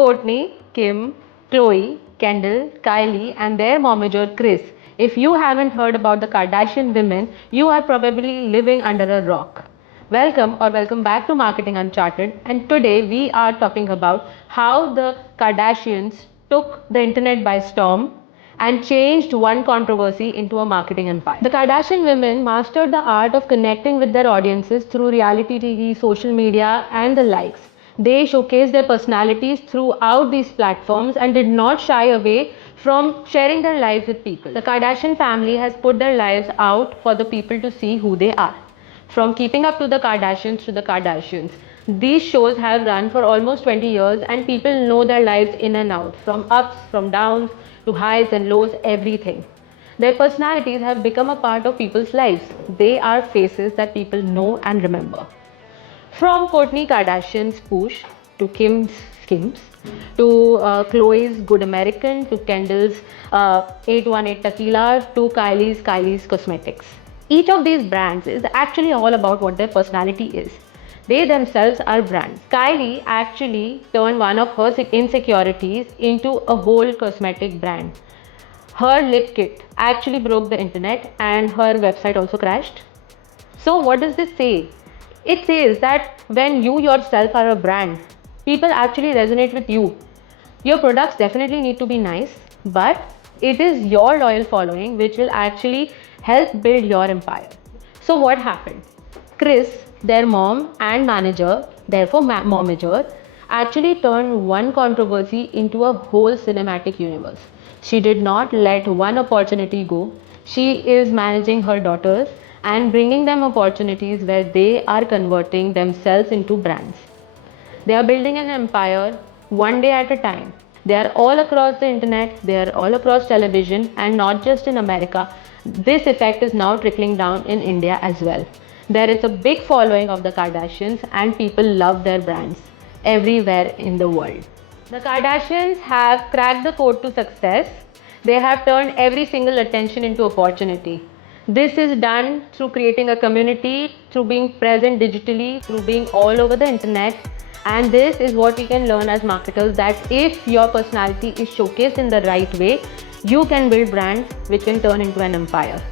Courtney, Kim, Chloe, Kendall, Kylie, and their momager Kris. If you haven't heard about the Kardashian women, you are probably living under a rock. Welcome back to Marketing Uncharted. And today we are talking about how the Kardashians took the internet by storm and changed one controversy into a marketing empire. The Kardashian women mastered the art of connecting with their audiences through reality TV, social media, and the likes. They showcased their personalities throughout these platforms and did not shy away from sharing their lives with people. The Kardashian family has put their lives out for the people to see who they are. From Keeping Up to the Kardashians to the Kardashians. These shows have run for almost 20 years and people know their lives in and out, from ups, from downs, to highs and lows, everything. Their personalities have become a part of people's lives. They are faces that people know and remember. From Kourtney Kardashian's Poosh to Kim's Skims to Chloe's Good American to Kendall's 818 Tequila to Kylie's Cosmetics. Each of these brands is actually all about what their personality is. They themselves are brands. Kylie actually turned one of her insecurities into a whole cosmetic brand. Her lip kit actually broke the internet and her website also crashed. So what does this say? It says that when you yourself are a brand, people actually resonate with you. Your products definitely need to be nice, but it is your loyal following which will actually help build your empire. So what happened? Kris, their mom and manager, therefore momager, actually turned one controversy into a whole cinematic universe. She did not let one opportunity go. She is managing her daughters and bringing them opportunities where they are converting themselves into brands. They are building an empire one day at a time. They are all across the internet, they are all across television, and not just in America. This effect is now trickling down in India as well. There is a big following of the Kardashians and people love their brands everywhere in the world. The Kardashians have cracked the code to success. They have turned every single attention into opportunity. This is done through creating a community, through being present digitally, through being all over the internet. And this is what we can learn as marketers, that if your personality is showcased in the right way, you can build brands which can turn into an empire.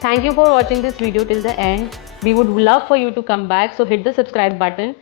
Thank you for watching this video till the end. We would love for you to come back, so hit the subscribe button